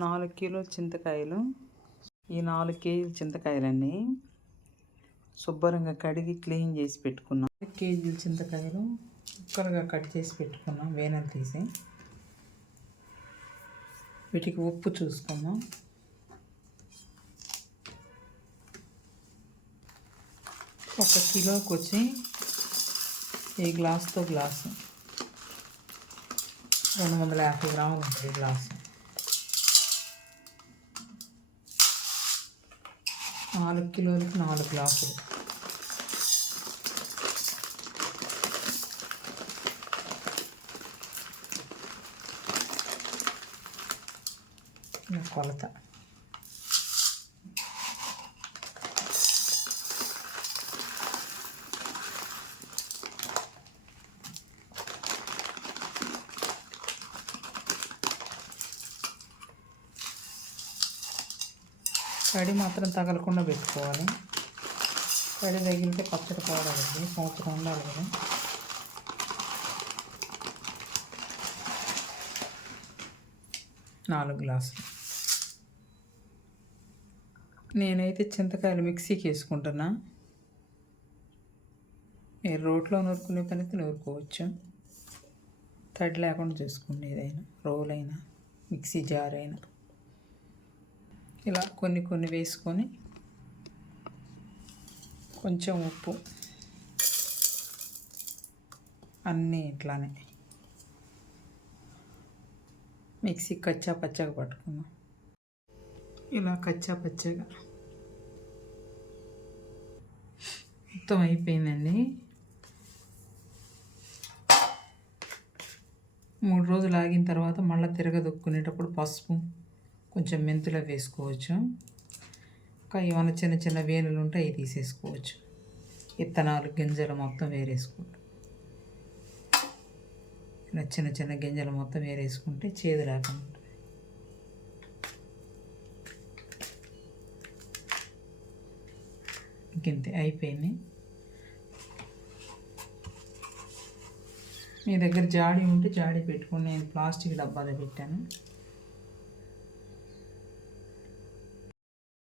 4 కిలోల చింతకాయలు. ఈ 4 కేజీల చింతకాయలన్నీ శుభ్రంగా కడిగి క్లీన్ చేసి పెట్టుకున్నాం. 4 కేజీల చింతకాయలు ముక్కలుగా కట్ చేసి పెట్టుకున్నాం, వేనలు తీసి. వీటికి ఉప్పు చూసుకున్నాం. ఒక కిలోకి వచ్చి ఈ గ్లాసుతో గ్లాసు 250 గ్రాములు ఉంటుంది ఈ గ్లాసు. 4 కిలోలకి 4 గ్లాసులు. కొలత తడి మాత్రం తగలకుండా పెట్టుకోవాలి. తడి తగిలితే పచ్చడి పాడవుతుంది. సంవత్సరం ఉండాలి కదా. నాలుగు గ్లాసులు. నేనైతే చింతకాయలు మిక్సీకి వేసుకుంటున్నా. మీరు రోట్లో నూరుకునే పని అయితే నూరుకోవచ్చు. తడి లేకుండా చూసుకోండి. ఏదైనా రోలైనా మిక్సీ జార్ అయినా ఇలా కొన్ని వేసుకొని కొంచెం ఉప్పు అన్నీ ఇట్లానే మిక్సీ కచ్చా పచ్చగా పట్టుకుందాం. ఇలా కచ్చా పచ్చగా మొత్తం అయిపోయిందండి. 3 రోజులు ఆగిన తర్వాత మళ్ళీ తిరగదొక్కునేటప్పుడు పసుపు, కొంచెం మెంతులు వేసుకోవచ్చు. ఇంకా ఏమైనా చిన్న చిన్న వేలులు ఉంటే అవి తీసేసుకోవచ్చు. విత్తనాలు గింజలు మొత్తం వేరేసుకోండి. ఇలా చిన్న చిన్న గింజలు మొత్తం వేరేసుకుంటే చేదు లేకుండా ఉంటుంది. ఇంతే అయిపోయింది. మీ దగ్గర జాడీ ఉంటే జాడీ పెట్టుకుని నేను ప్లాస్టిక్ డబ్బాలో పెట్టాను.